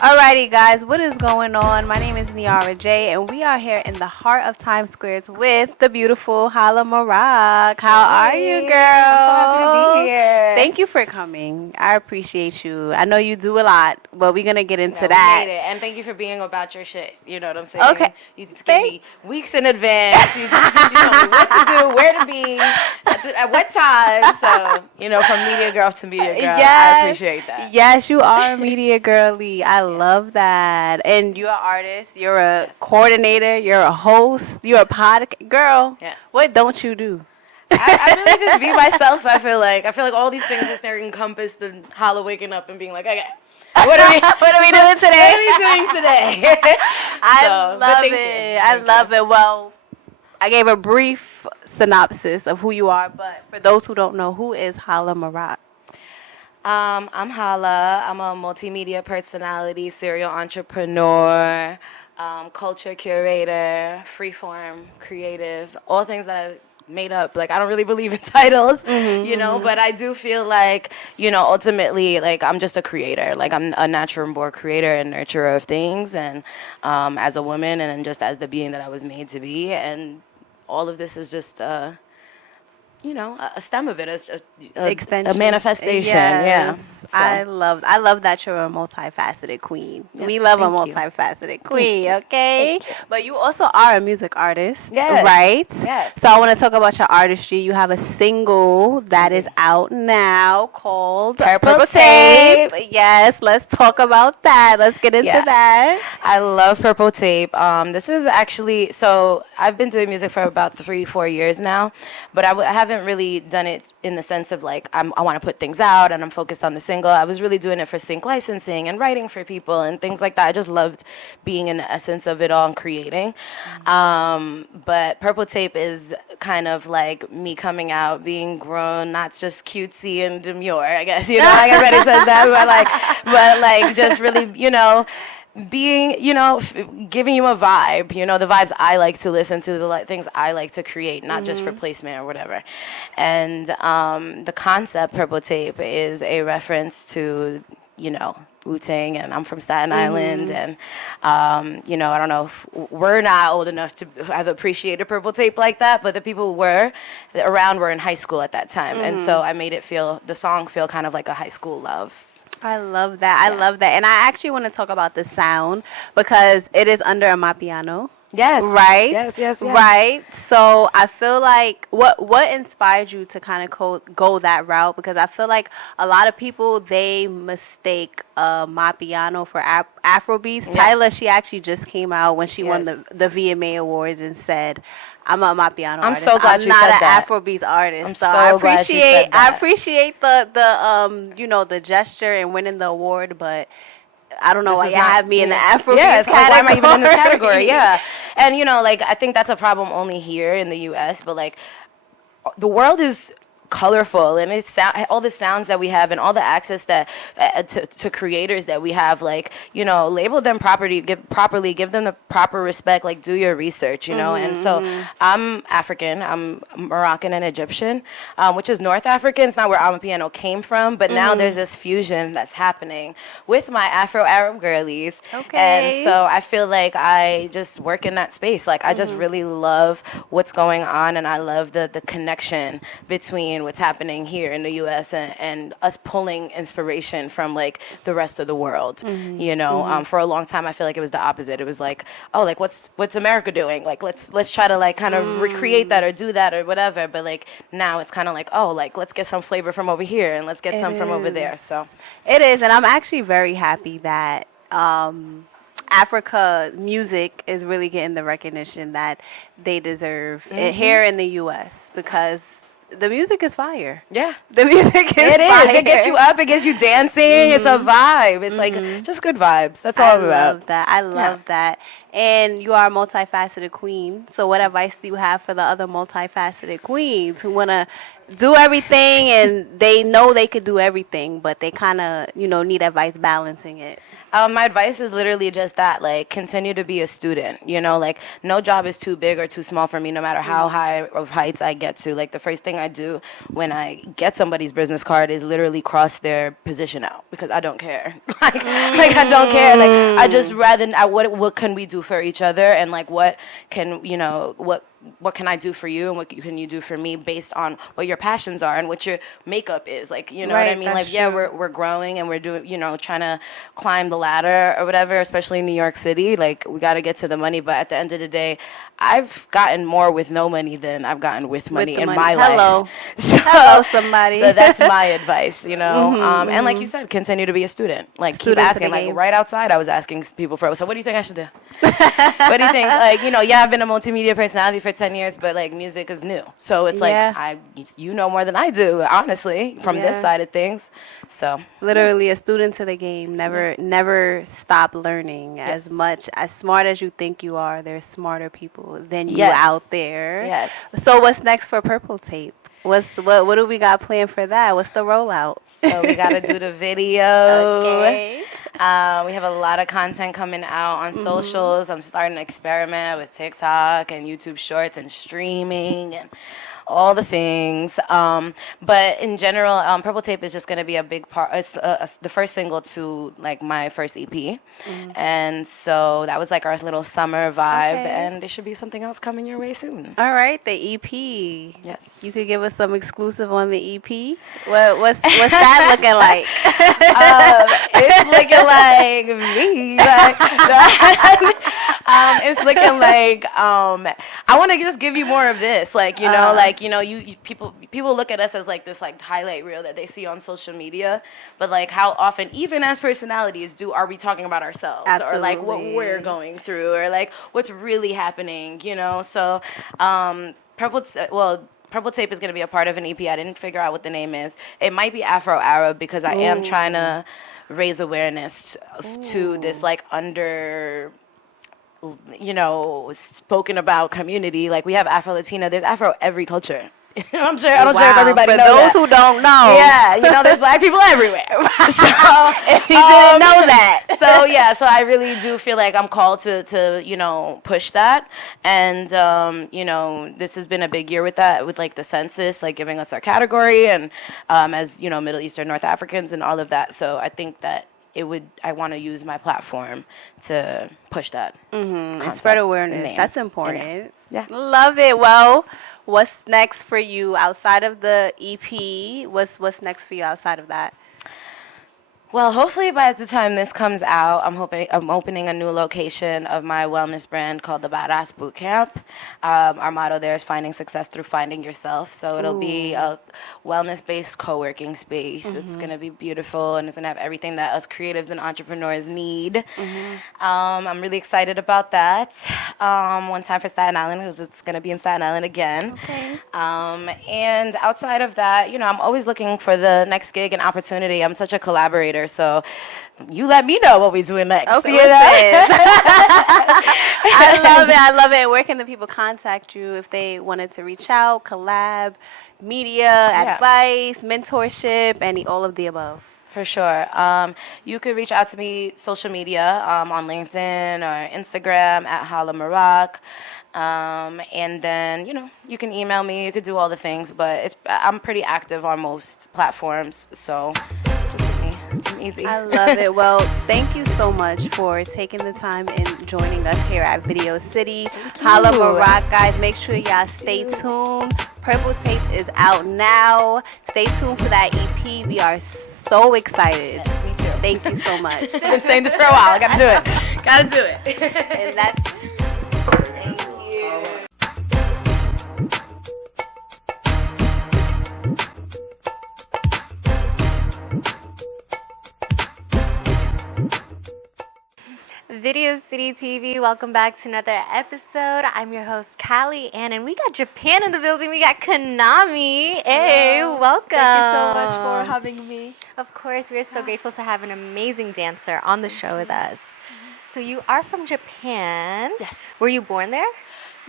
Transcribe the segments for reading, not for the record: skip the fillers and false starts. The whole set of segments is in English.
Alrighty, guys, what is going on? My name is Niara J, and we are here in the heart of Times Square with the beautiful Hala. How are you, girl? I'm so happy to be here. Thank you for coming. I appreciate you. I know you do a lot, but we're gonna get into that. We made it. And thank you for being about your shit. You know what I'm saying? Okay. You just give me weeks in advance. You told me what to do, where to be, at what time. So, from media girl to media girl, I appreciate that. Yes, you are a media girly. I love that. And you're an artist. You're a coordinator. You're a host. You're a girl. Yes. What don't you do? I really just be myself. I feel like all these things is there encompassed in Hala waking up and being like, okay, what are we doing today? What are we doing today? I love it. I love it. Well, I gave a brief synopsis of who you are, but for those who don't know, who is Hala Marat? I'm Hala. I'm a multimedia personality, serial entrepreneur, culture curator, freeform, creative, all things that I've made up. Like, I don't really believe in titles, but I do feel like, ultimately, like, I'm just a creator. Like, I'm a natural born creator and nurturer of things, and as a woman, and just as the being that I was made to be. And all of this is just a stem of it, a manifestation. Yes. Yeah. So. I love that you're a multifaceted queen. Yes, we love a multifaceted queen, okay? But you also are a music artist, right? Yes. So I want to talk about your artistry. You have a single that is out now called Purple Tape. Yes, let's talk about that. Let's get into that. I love Purple Tape. This is actually, so I've been doing music for about 3-4 years now, but I haven't really done it in the sense of like I want to put things out and I'm focused on the single. I was really doing it for sync licensing and writing for people and things like that. I just loved being in the essence of it all and creating. But Purple Tape is kind of like me coming out, being grown, not just cutesy and demure, I guess. Like everybody says that, but like just really, being, giving you a vibe, the vibes I like to listen to, the things I like to create, not just for placement or whatever. And the concept Purple Tape is a reference to, Wu-Tang, and I'm from Staten Island, and, I don't know if we're not old enough to have appreciated Purple Tape like that, but the people who were around were in high school at that time. And so I made the song feel kind of like a high school love. I love that. I love that. And I actually want to talk about the sound because it is under a Mapiano. Yes. Right? Yes. Right. So I feel like what inspired you to kind of go that route? Because I feel like a lot of people, they mistake Mapiano for Afrobeats. Yeah. Tyler, she actually just came out when she won the VMA Awards and said, I'm a Mapiano artist. I'm so glad I'm not said an that. Afrobeats artist. I'm so so glad she said that. I appreciate the gesture and winning the award, but I don't know why you have me in the Afrobeats category. Why am I even in this category? Yeah. And, I think that's a problem only here in the U.S., but, the world is colorful, and it's all the sounds that we have and all the access that to creators that we have, label them properly, give them the proper respect, do your research, and so I'm African, I'm Moroccan and Egyptian, which is North African. It's not where Amapiano came from, but now there's this fusion that's happening with my Afro-Arab girlies, and so I feel like I just work in that space. I just really love what's going on, and I love the connection between what's happening here in the U.S. and us pulling inspiration from the rest of the world. For a long time I feel like it was the opposite. It was what's America doing? Let's try to kind of recreate that or do that or whatever. But now it's kind of let's get some flavor from over here and let's get some from over there. So it is, and I'm actually very happy that Africa music is really getting the recognition that they deserve here in the U.S. because the music is fire. Yeah. The music is fire. It gets you up. It gets you dancing. It's a vibe. It's just good vibes. That's all about. I love that. And you are a multifaceted queen. So what advice do you have for the other multifaceted queens who want to do everything, and they know they could do everything, but they kind of, need advice balancing it. My advice is literally just that, like, continue to be a student, like, no job is too big or too small for me, no matter how high of heights I get to. Like, the first thing I do when I get somebody's business card is literally cross their position out, because I don't care. like I don't care. Like, I just rather, what can we do for each other, and, like, what can, what can I do for you, and what can you do for me, based on what your passions are and what your makeup is. Like, what I mean? Like, yeah, we're growing, and we're doing, trying to climb the ladder or whatever, especially in New York City. Like, we got to get to the money, but at the end of the day, I've gotten more with no money than I've gotten with money in my life. Hello, somebody. So that's my advice, and like you said, continue to be a student. Like, keep asking. Like, right outside, I was asking people so what do you think I should do? What do you think? Like, I've been a multimedia personality for 10 years, but, like, music is new. So it's like, you know more than I do, honestly, from this side of things. So literally a student to the game. Never stop learning. As smart as you think you are, there's smarter people than you out there. Yes. So what's next for Purple Tape? What do we got planned for that? What's the rollout? So we got to do the video. Okay. We have a lot of content coming out on socials. I'm starting to experiment with TikTok and YouTube Shorts and streaming and all the things. But in general, Purple Tape is just going to be a big part. It's the first single to, like, my first EP. And so that was, like, our little summer vibe. Okay. And there should be something else coming your way soon. All right, the EP. Yes. You could give us some exclusive on the EP? What's that looking like? It's looking like me. It's looking like I want to just give you more of this. Like, people look at us as, like, this, like, highlight reel that they see on social media, but, like, how often, even as personalities, are we talking about ourselves? Absolutely. Or, like, what we're going through, or, like, what's really happening, So Purple Tape is going to be a part of an EP. I didn't figure out what the name is. It might be Afro-Arab, because I am trying to raise awareness to this, like, spoken about community. Like, we have Afro-Latina. There's Afro every culture. I'm sure. I don't sure if everybody knows. For those who don't know, there's Black people everywhere. So if you didn't know that, so I really do feel like I'm called to push that, and this has been a big year with that, with, like, the census, like, giving us our category, and as Middle Eastern North Africans and all of that. So I think that I want to use my platform to push that. And spread awareness. That's important. Yeah. Love it. Well, what's next for you outside of the EP? What's next for you outside of that? Well, hopefully by the time this comes out, I'm opening a new location of my wellness brand called the Badass Boot Camp. Our motto there is finding success through finding yourself. So it'll be a wellness-based co-working space. It's going to be beautiful, and it's going to have everything that us creatives and entrepreneurs need. I'm really excited about that. One time for Staten Island, because it's going to be in Staten Island again. Okay. And outside of that, I'm always looking for the next gig and opportunity. I'm such a collaborator. So you let me know what we're doing next. Okay. I love it. Where can the people contact you if they wanted to reach out, collab, media, advice, mentorship, all of the above? For sure. You could reach out to me social media on LinkedIn or Instagram at Hala. And then, you can email me. You could do all the things, but I'm pretty active on most platforms, so I'm easy. I love it. Well, thank you so much for taking the time and joining us here at Video City. Hala Marak, guys. Make sure y'all stay tuned. Purple Tape is out now. Stay tuned for that EP. We are so excited. Yes, me too. Thank you so much. I've been saying this for a while. I gotta do it. And that's... Thank you. Video City TV, welcome back to another episode. I'm your host, Callie Ann, and we got Japan in the building. We got Kanami. Hey, welcome. Thank you so much for having me. Of course, we're so grateful to have an amazing dancer on the show with us. So you are from Japan. Yes. Were you born there?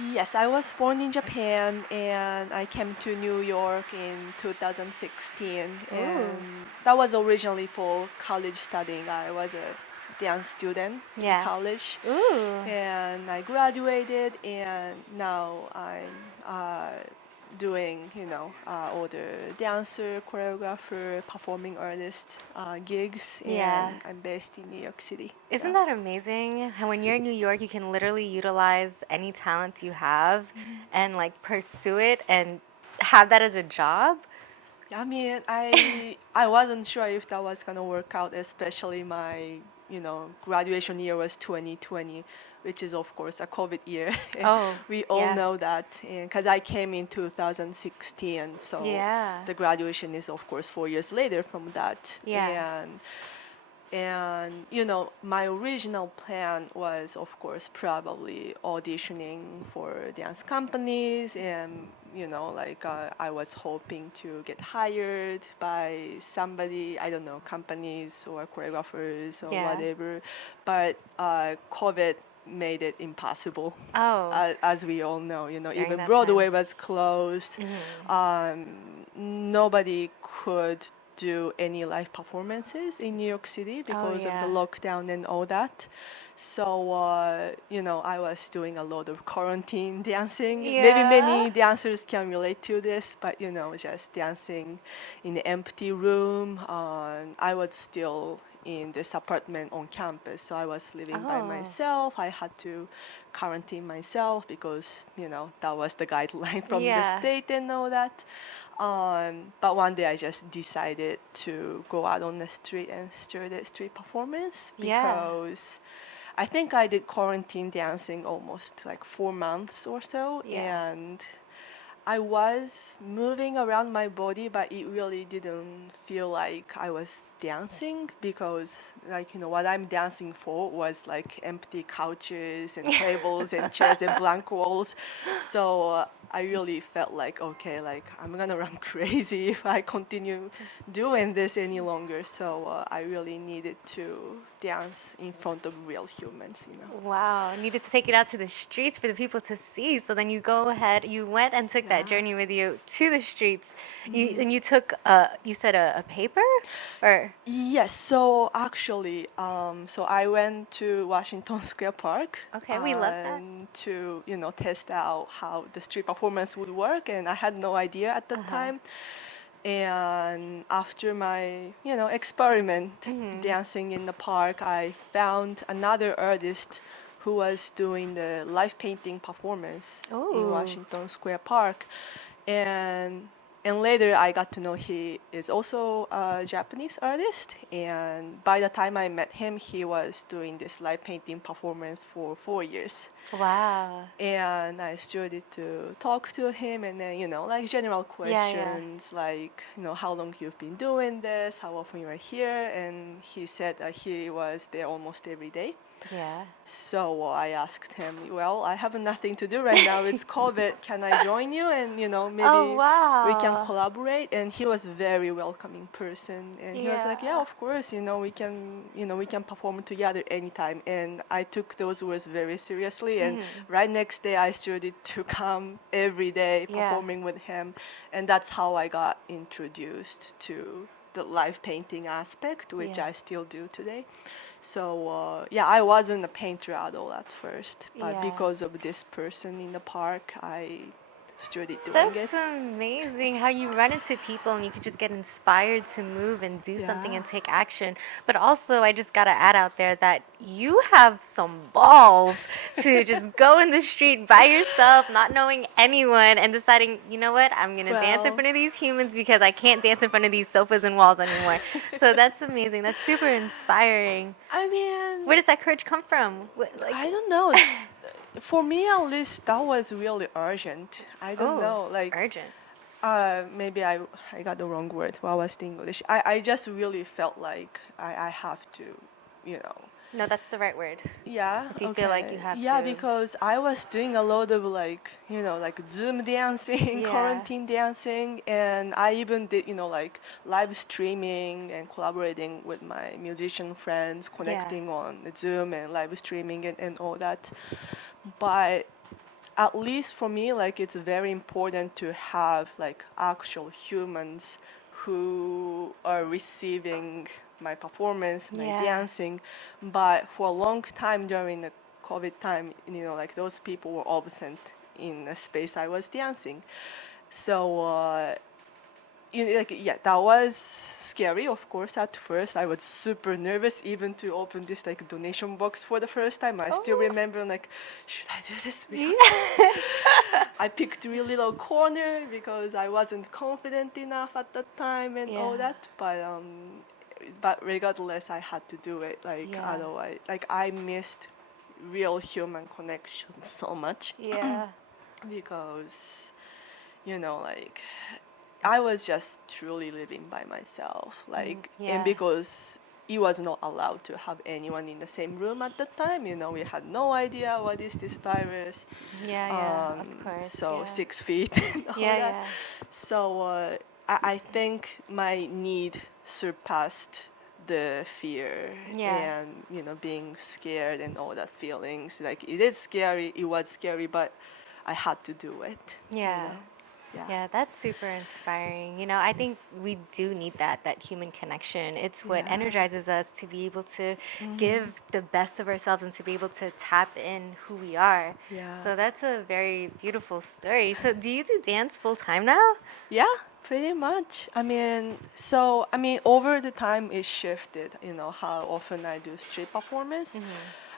Yes, I was born in Japan and I came to New York in 2016. Ooh. And that was originally for college studying. I was a dance student in Yeah. college. Ooh. And I graduated, and now I'm doing, all the dancer, choreographer, performing artist gigs, Yeah. and I'm based in New York City. Isn't Yeah. that amazing? How when you're in New York, you can literally utilize any talent you have and like pursue it and have that as a job. I mean, I wasn't sure if that was gonna work out, especially my, graduation year was 2020, which is of course a COVID year. Oh, We all yeah. know that, because I came in 2016, so Yeah. the graduation is of course 4 years later from that. Yeah. And my original plan was of course probably auditioning for dance companies, and I was hoping to get hired by somebody, I don't know, companies or choreographers or Yeah. whatever, but COVID made it impossible. Oh. As we all know, During even that Broadway time. was closed. Nobody could do any live performances in New York City because of yeah. the lockdown and all that. So, I was doing a lot of quarantine dancing. Maybe Yeah. many dancers can relate to this, but, just dancing in an empty room. I was still in this apartment on campus, so I was living by Oh. myself. I had to quarantine myself because, that was the guideline from the Yeah. state and all that. But one day I just decided to go out on the street and start a street performance Yeah. because I think I did quarantine dancing almost like 4 months or so, Yeah. and I was moving around my body, but it really didn't feel like I was dancing because, what I'm dancing for was like empty couches and tables and chairs and blank walls. So I really felt like, okay, like I'm gonna run crazy if I continue doing this any longer. So I really needed to dance in front of real humans. Wow. Needed to take it out to the streets for the people to see. So then you went and took that journey with you to the streets. And you took, you said a paper? Or? Yes, so actually, so I went to Washington Square Park. Okay, we love that. To, test out how the street performance would work, and I had no idea at the time. And after my, experiment dancing in the park, I found another artist who was doing the live painting performance Ooh. in Washington Square Park. And later I got to know he is also a Japanese artist. And by the time I met him, he was doing this live painting performance for 4 years. Wow. And I started to talk to him, and then, like general questions, like, how long you've been doing this, how often you are here. And he said that he was there almost every day. Yeah. So I asked him, well, I have nothing to do right now. It's COVID. Can I join you? And, maybe Oh, wow. we can collaborate. And he was a very welcoming person. And he was like, yeah, of course, we can perform together anytime. And I took those words very seriously. And right next day, I started to come every day performing with him. And that's how I got introduced to the live painting aspect, which I still do today. So, I wasn't a painter at all at first, but because of this person in the park, I started doing it. That's amazing how you run into people and you could just get inspired to move and do something and take action. But also, I just got to add out there that you have some balls to just go in the street by yourself, not knowing anyone, and deciding, you know what, I'm going to dance in front of these humans because I can't dance in front of these sofas and walls anymore. So that's amazing. That's super inspiring. I mean, where does that courage come from? I don't know. For me, at least, that was really urgent. I don't know, like urgent. Maybe I got the wrong word. What was the English? I just really felt like I have to, No, that's the right word. Yeah. If you feel like you have to. Yeah, because I was doing a lot of like Zoom dancing, quarantine dancing, and I even did like live streaming and collaborating with my musician friends, connecting on Zoom and live streaming and all that. But at least for me, like it's very important to have like actual humans who are receiving my performance, my Yeah. dancing. But for a long time during the COVID time, like those people were absent in the space I was dancing. So that was scary, of course. At first, I was super nervous even to open this like donation box for the first time. I still remember like, should I do this? Because I picked really little corner because I wasn't confident enough at that time and all Yeah. that. But regardless, I had to do it. Like Yeah. otherwise, like I missed real human connection so much Yeah. because like I was just truly living by myself, like, yeah. and because he was not allowed to have anyone in the same room at the time, we had no idea what is this virus. Yeah, of course. So yeah. 6 feet and all Yeah, that. yeah. So I think my need surpassed the fear Yeah. and being scared and all that feelings. Like it is scary. It was scary, but I had to do it. Yeah. Yeah, that's super inspiring. I think we do need that human connection. It's what Yeah. energizes us to be able to give the best of ourselves and to be able to tap in who we are. Yeah. So that's a very beautiful story. So do you do dance full time now? Yeah, pretty much. Over the time it shifted, how often I do street performance.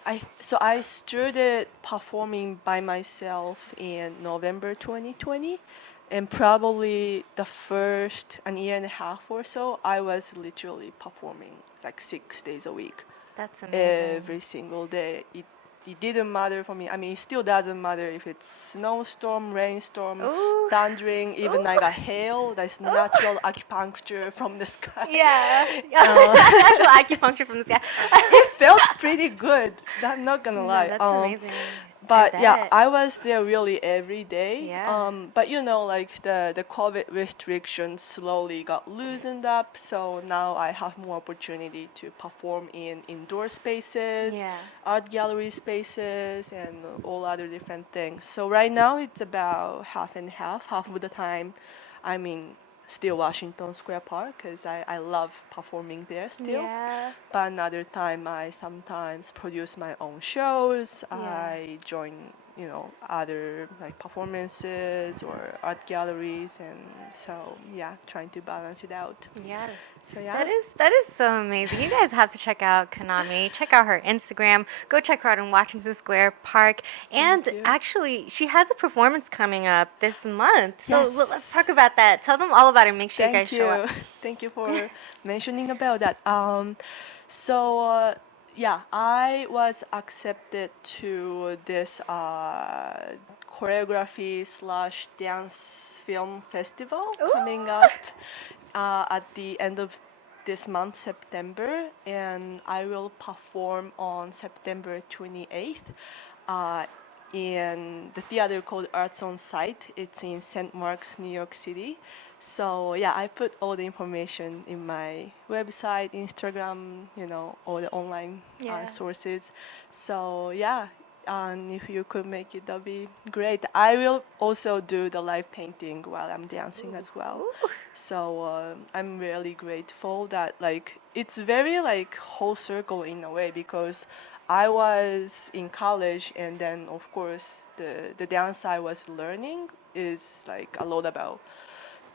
I started performing by myself in November 2020, and probably the first an year and a half or so, I was literally performing like 6 days a week. That's amazing. Every single day. It didn't matter for me. It still doesn't matter if it's snowstorm, rainstorm, Ooh. thundering, even like a hail. That's natural acupuncture from the sky. Yeah. Natural acupuncture from the sky. It felt pretty good. I'm not gonna lie. That's amazing. But I yeah, bet. I was there really every day. Yeah. But like the COVID restrictions slowly got loosened up, so now I have more opportunity to perform in indoor spaces, Yeah. art gallery spaces, and all other different things. So right now it's about half and half. Half of the time, I'm in still Washington Square Park because I love performing there still. Yeah. But another time, I sometimes produce my own shows. Yeah. I join, other like performances or art galleries, and so yeah, trying to balance it out. Yeah. So yeah, That is so amazing. You guys have to check out Kanami. Check out her Instagram. Go check her out in Washington Square Park. And you. actually, she has a performance coming up this month. So Yes. let's talk about that. Tell them all about it. Make sure you guys Thank show up. Thank you for mentioning about that. Yeah, I was accepted to this choreography / dance film festival coming up at the end of this month, September, and I will perform on September 28th in the theater called Arts on Site. It's in St. Mark's, New York City. So yeah, I put all the information in my website, Instagram, all the online Yeah. sources. So yeah, and if you could make it, that'd be great. I will also do the live painting while I'm dancing as well. So I'm really grateful that like it's very like whole circle in a way, because I was in college, and then of course the dance I was learning is like a lot about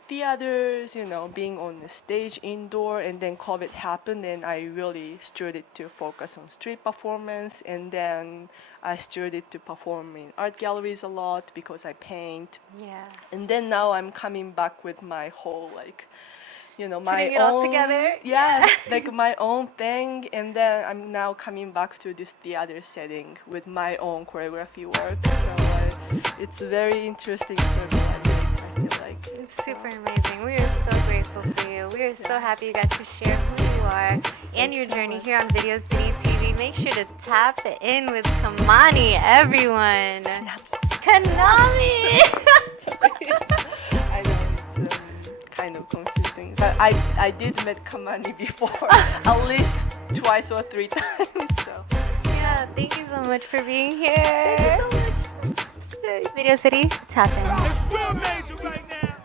theaters, being on the stage indoor, and then COVID happened, and I really started to focus on street performance, and then I started to perform in art galleries a lot because I paint, Yeah. and then now I'm coming back with my whole like, my Putting it all together? yeah, like my own thing, and then I'm now coming back to this theater setting with my own choreography work. So it's very interesting for me. I feel like It's super amazing. We are so grateful for you. We are so happy you got to share who you are and your so journey much. here on Video City TV. Make sure to tap in with Kamani, everyone. Kanami! I know it's kind of confusing, but I did met Kamani before, at least twice or 3 times. So Yeah, thank you so much for being here. thank you so much. Video City, tap in. It's real major right now.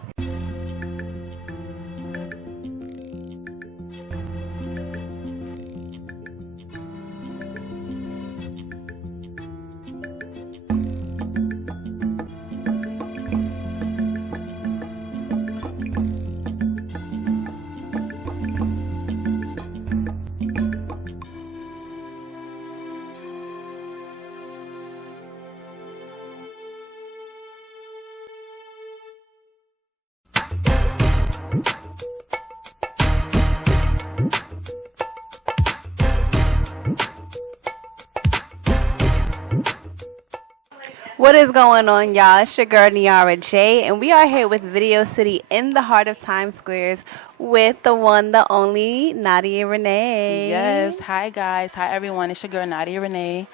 What is going on, y'all? It's your girl Niara J, and we are here with Video City in the heart of Times Squares with the one, the only Nadia Renee. Yes. Hi, guys. Hi, everyone. It's your girl, Nadia Renee.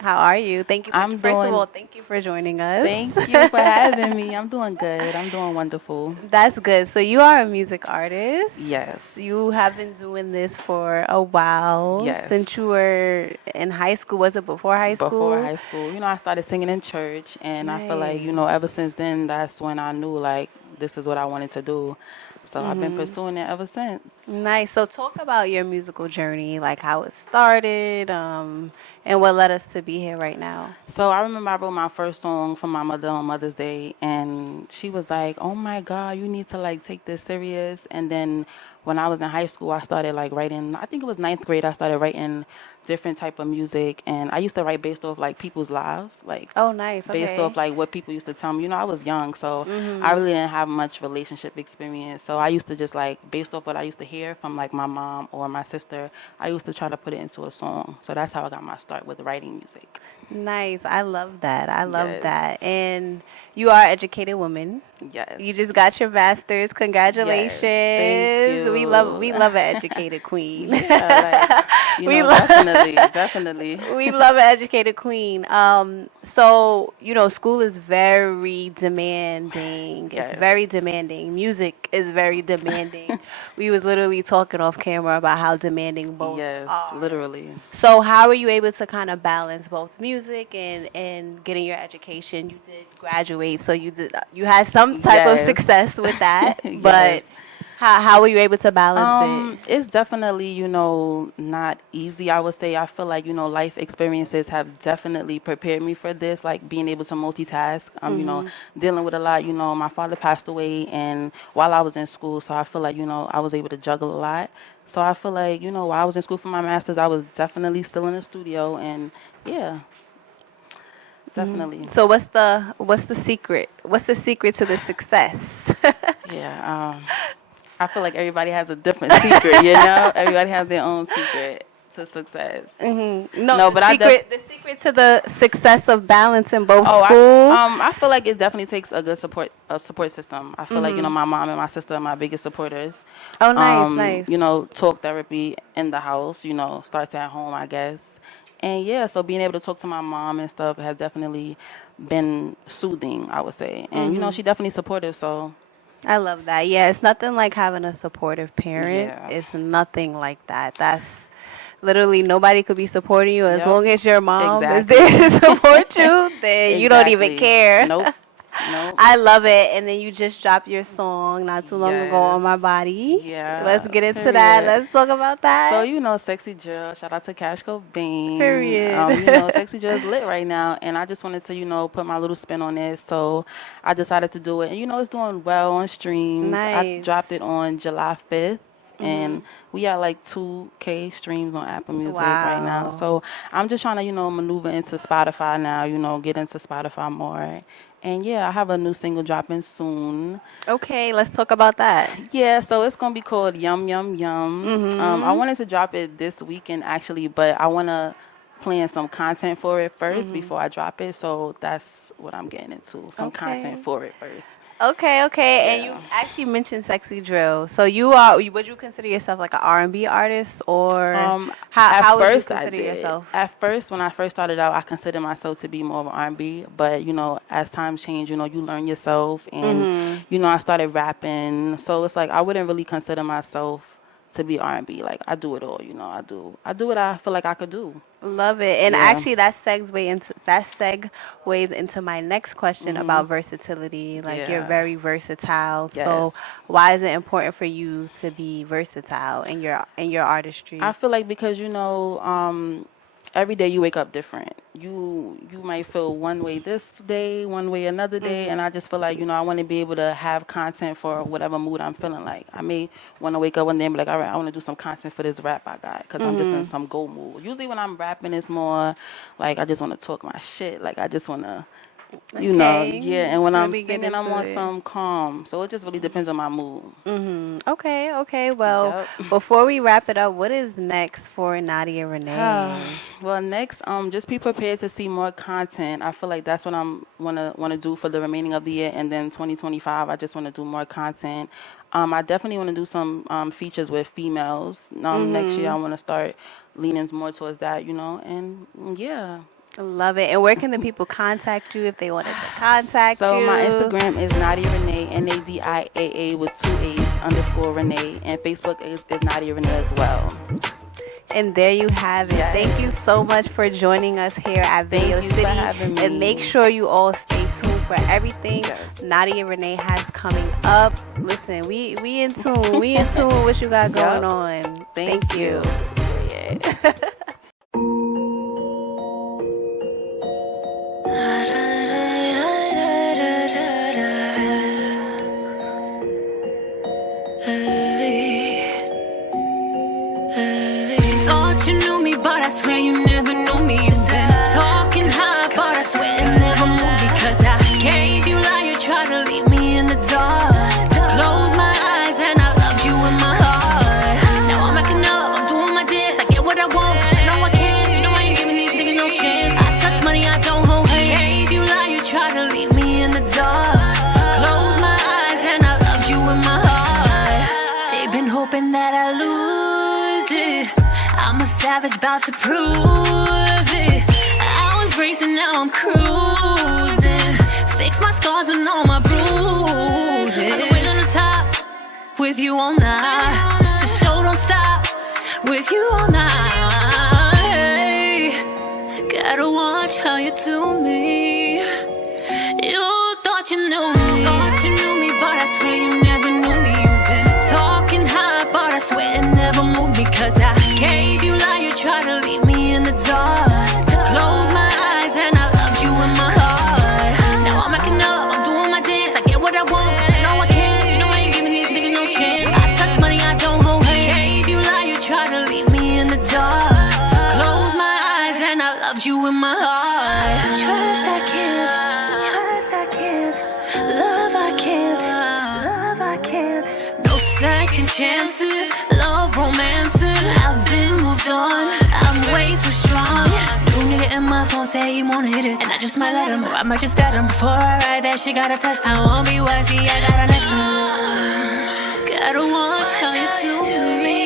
How are you? Thank you. I'm First doing- of all, thank you for joining us. Thank you for having me. I'm doing good. I'm doing wonderful. That's good. So you are a music artist. Yes. You have been doing this for a while. Yes. Since you were in high school. Was it before high school? Before high school. I started singing in church, and I feel like, ever since then, that's when I knew, like, this is what I wanted to do. So I've been pursuing it ever since. Nice. So talk about your musical journey, like how it started, and what led us to be here right now. So I remember I wrote my first song for my mother on Mother's Day, and she was like, "Oh my God, you need to like take this serious." And then when I was in high school, I started like writing. I think it was ninth grade. I started writing different type of music, and I used to write based off like people's lives, like Oh, nice. based Okay. off like what people used to tell me. I was young, so I really didn't have much relationship experience. So I used to just like based off what I used to hear from like my mom or my sister, I used to try to put it into a song. So that's how I got my start with writing music. Nice. I love that. I love Yes. that. And you are an educated woman. Yes. You just got your master's. Congratulations. Thank you. We love an educated queen. Yeah, like, We love- definitely. We love an educated queen. So, school is very demanding. Yes. It's very demanding. Music is very demanding. We was literally talking off camera about how demanding both Yes, are. literally. So how were you able to kind of balance both music and getting your education? You did graduate, so you had some type of Yes. success with that. Yes. But how were you able to balance it? It's definitely, not easy, I would say. I feel like, life experiences have definitely prepared me for this, like being able to multitask, dealing with a lot. My father passed away and while I was in school, so I feel like, I was able to juggle a lot. So I feel like, while I was in school for my master's, I was definitely still in the studio, and yeah, definitely. So what's the secret? What's the secret to the success? Yeah, I feel like everybody has a different secret, Everybody has their own secret to success. No, but the secret to the success of balance in both Oh, schools. I feel like it definitely takes a good support system. I feel like, my mom and my sister are my biggest supporters. Oh, nice. Talk therapy in the house, starts at home, I guess. And yeah, so being able to talk to my mom and stuff has definitely been soothing, I would say. And, she definitely supportive, so. I love that. Yeah, it's nothing like having a supportive parent. Yeah. It's nothing like that. That's literally nobody could be supporting you as Yep. long as your mom Exactly. is there to support you. Then you don't even Exactly. care. Nope. I love it. And then you just dropped your song not too long ago on Yes. My Body. Yeah, Let's get into that. period. Let's talk about that. So, Sexy Jill, shout out to Cash Cobain. Period. Sexy Jill is lit right now, and I just wanted to, put my little spin on it. So I decided to do it. And, it's doing well on streams. I Nice. dropped it on July 5th. And we got like 2K streams on Apple Music right now. Wow. So I'm just trying to, maneuver into Spotify now, get into Spotify more. And yeah, I have a new single dropping soon. Okay, let's talk about that. Yeah, so it's going to be called Yum Yum Yum. I wanted to drop it this weekend actually, but I want to plan some content for it first before I drop it. So that's what I'm getting into, some content for it first. Okay. And you actually mentioned Sexy Drill. So would you consider yourself like an R&B artist, or how would you consider yourself? At first, when I first started out, I considered myself to be more of an R&B. But, as times change, you learn yourself. And, I started rapping. So it's like I wouldn't really consider myself to be R&B. Like, I do it all, I do what I feel like I could do. Love it. And Yeah. actually that that segues into my next question about versatility. Like you're Yeah. very versatile. So Yes. why is it important for you to be versatile in your artistry? I feel like because every day you wake up different. You might feel one way this day, one way another day, and I just feel like I want to be able to have content for whatever mood I'm feeling like. I may want to wake up one day and be like, all right, I want to do some content for this rap I got because I'm just in some go mood. Usually when I'm rapping, it's more like I just want to talk my shit. Like I just want to. Yeah. And when I'm Really get singing, I'm into on it. some calm. So it just really depends on my mood. Okay. Well, Yep. before we wrap it up, what is next for Nadia Renee? Well, next, just be prepared to see more content. I feel like that's what I'm wanna do for the remaining of the year, and then 2025, I just want to do more content. I definitely want to do some features with females. Next year, I want to start leaning more towards that, and yeah. Love it. And where can the people contact you if they wanted to contact you? So my Instagram is Nadia Renee, NADIAA with 2 A's _ Renee, and Facebook is Nadia Renee as well. And there you have it. Yes. Thank you so much for joining us here at Video Thank you City. for having me. And make sure you all stay tuned for everything Nadia Renee has coming up. Listen, we in tune. We in tune with what you got going on. Thank you. Yeah. Thought you knew me, but I swear you never knew me. You've been talking high, but I swear it never moved. Because I gave you life, you tried to leave me in the dark. Closed my eyes and I loved you in my heart. Now I'm acting up, I'm doing my dance. I get what I want, I know I can. You know I ain't giving these niggas no chance. I touch money, I don't hold hands. Gave you life, you tried to leave me in the dark. Closed my eyes and I loved you in my heart. They've been hoping that I lose it. I'm a savage, about to prove it. I was racing, now I'm cruising. Fix my scars and all my bruises. I'm the way on the top, with you all night. The show don't stop, with you all night. Hey, gotta watch how you do me. You thought you knew me, but I swear you never knew me. You've been talking high, but I swear it never moved. Because I gave you life, you tried to leave me in the dark. Closed my eyes and I loved you in my heart. Now I'm acting up, I'm doing my dance. I get what I want, I know I can. You know I ain't giving these niggas no chance. I touch money, I don't hold hands. Gave you life, you tried to leave me in the dark. Closed my eyes and I loved you in my heart. Trust I can't, love I can't, no second chances, love romances. I've been moved on, I'm way too strong. New nigga in my phone say he wanna hit it, and I just might let him, or I might just add him. Before I write that shit, gotta test. I won't be wifey, I got an next one. Gotta watch how you do me.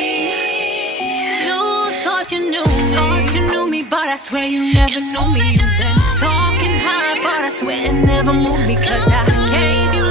You thought you knew me, but I swear you never knew me. You've been talking high, but I swear it never moved. Because I gave you